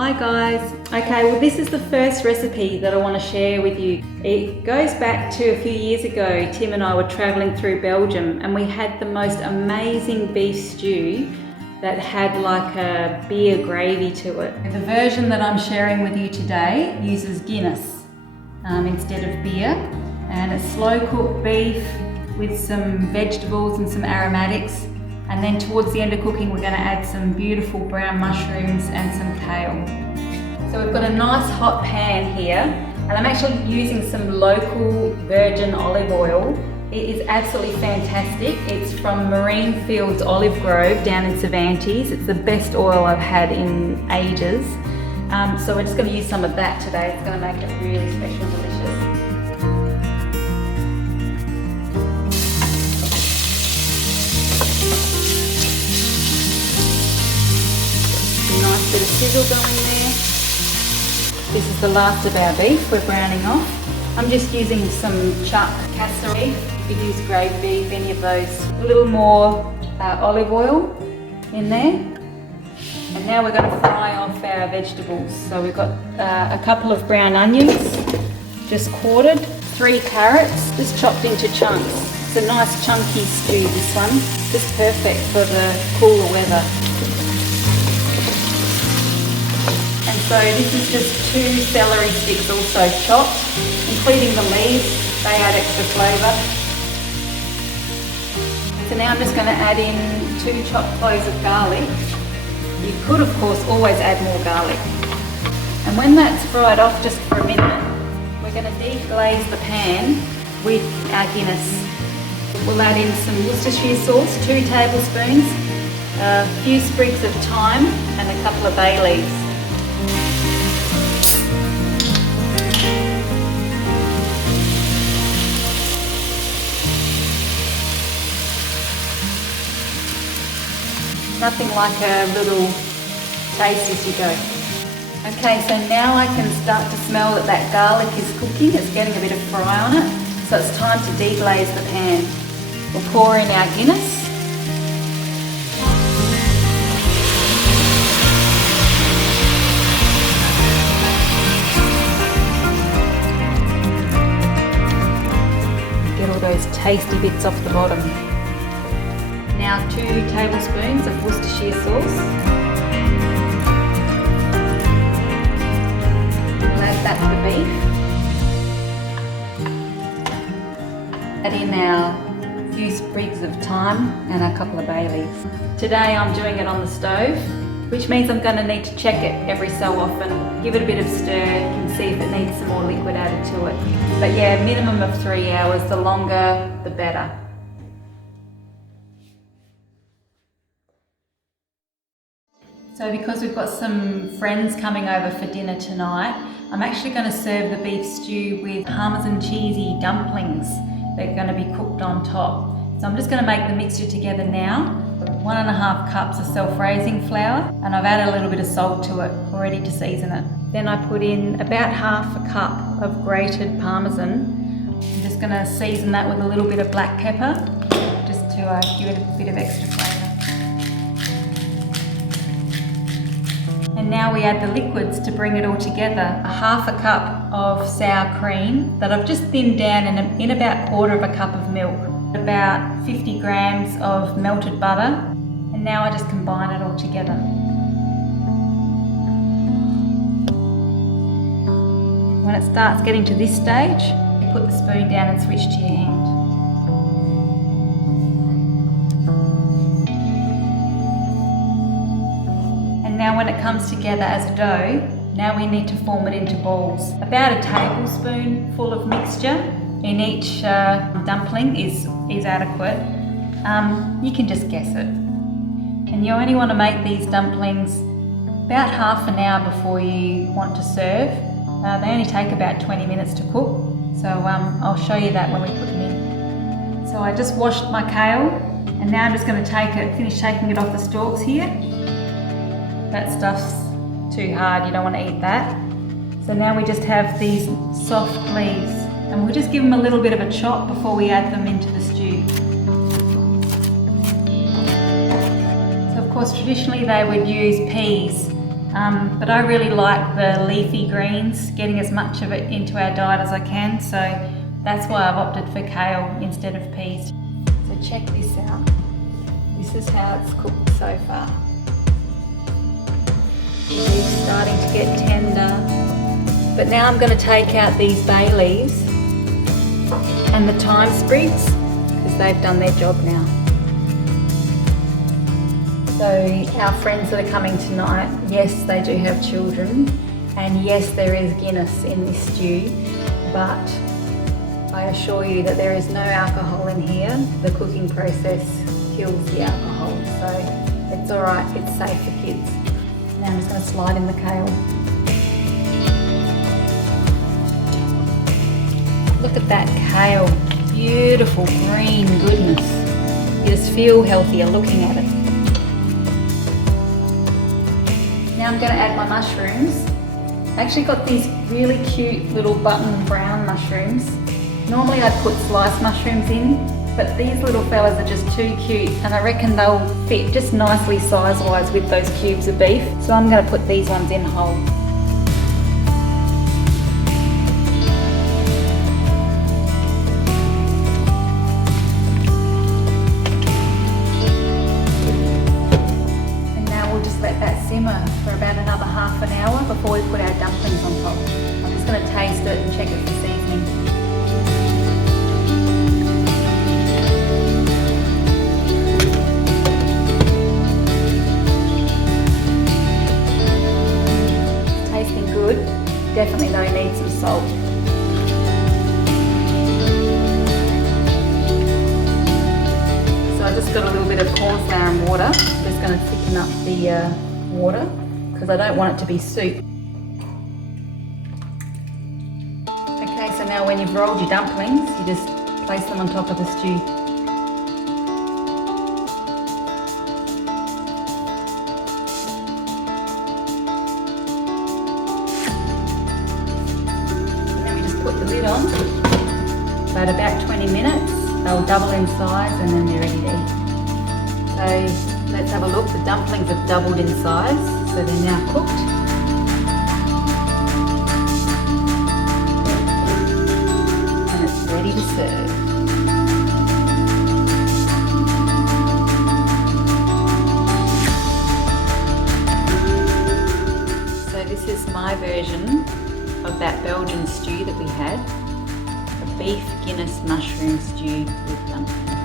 Hi guys. Okay, well this is the first recipe that I want to share with you. It goes back to a few years ago. Tim and I were travelling through Belgium and we had the most amazing beef stew that had like a beer gravy to it. The version that I'm sharing with you today uses Guinness instead of beer, and it's slow cooked beef with some vegetables and some aromatics. And then towards the end of cooking, we're going to add some beautiful brown mushrooms and some kale. So we've got a nice hot pan here, and I'm actually using some local virgin olive oil. It is absolutely fantastic. It's from Marine Fields Olive Grove down in Cervantes. It's the best oil I've had in ages. So we're just going to use some of that today. It's going to make it really special and delicious. Nice bit of sizzle going there. This is the last of our beef we're browning off. I'm just using some chuck castor beef. You could use grade beef, any of those. A little more olive oil in there. And now we're going to fry off our vegetables. So we've got a couple of brown onions, just quartered, 3 carrots, just chopped into chunks. It's a nice chunky stew, this one. Just perfect for the cooler weather. And so this is just 2 celery sticks also chopped, including the leaves. They add extra flavour. So now I'm just going to add in 2 chopped cloves of garlic. You could of course always add more garlic. And when that's fried off just for a minute, we're going to deglaze the pan with our Guinness. We'll add in some Worcestershire sauce, 2 tablespoons, a few sprigs of thyme and a couple of bay leaves. Nothing like a little taste as you go. Okay, so now I can start to smell that that garlic is cooking. It's getting a bit of fry on it. So it's time to deglaze the pan. We'll pour in our Guinness. Get all those tasty bits off the bottom. Now 2 tablespoons of Worcestershire sauce. We'll add that to the beef. Add in our few sprigs of thyme and a couple of bay leaves. Today I'm doing it on the stove, which means I'm going to need to check it every so often. Give it a bit of stir and see if it needs some more liquid added to it. But yeah, a minimum of 3 hours. The longer, the better. So because we've got some friends coming over for dinner tonight, I'm actually going to serve the beef stew with Parmesan cheesy dumplings. They're going to be cooked on top. So I'm just going to make the mixture together now. 1.5 cups of self-raising flour, and I've added a little bit of salt to it already to season it. Then I put in about 1/2 cup of grated Parmesan. I'm just going to season that with a little bit of black pepper, just to give it a bit of extra flavour. And now we add the liquids to bring it all together. 1/2 cup of sour cream that I've just thinned down in about 1/4 cup of milk. About 50 grams of melted butter. And now I just combine it all together. When it starts getting to this stage, you put the spoon down and switch to your hand. Now when it comes together as a dough, now we need to form it into balls. About a tablespoon full of mixture in each dumpling is adequate. You can just guess it. And you only want to make these dumplings about half an hour before you want to serve. They only take about 20 minutes to cook. So I'll show you that when we put them in. So I just washed my kale, and now I'm just going to finish taking it off the stalks here. That stuff's too hard, you don't want to eat that. So now we just have these soft leaves, and we'll just give them a little bit of a chop before we add them into the stew. So of course traditionally they would use peas But I really like the leafy greens, getting as much of it into our diet as I can, so that's why I've opted for kale instead of peas. So check this out. This is how it's cooked so far. The beef's starting to get tender. But now I'm going to take out these bay leaves and the thyme sprigs because they've done their job now. So our friends that are coming tonight, yes, they do have children, and yes, there is Guinness in this stew, but I assure you that there is no alcohol in here. The cooking process kills the alcohol, so it's all right, it's safe for kids. Now I'm just going to slide in the kale. Look at that kale, beautiful green goodness. You just feel healthier looking at it. Now I'm going to add my mushrooms. I actually got these really cute little button brown mushrooms. Normally I'd put sliced mushrooms in, but these little fellas are just too cute and I reckon they'll fit just nicely size-wise with those cubes of beef. So I'm going to put these ones in whole. Let that simmer for about another half an hour before we put our dumplings on top. I'm just going to taste it and check it for seasoning. It's tasting good. Definitely though needs some salt. So I just got a little bit of corn flour and water. Just going to thicken up the water because I don't want it to be soup. Okay, so now when you've rolled your dumplings, you just place them on top of the stew. And then we just put the lid on. So at about 20 minutes, they'll double in size and then they're ready to eat. So let's have a look. The dumplings have doubled in size, so they're now cooked. And it's ready to serve. So this is my version of that Belgian stew that we had. A beef Guinness mushroom stew with dumplings.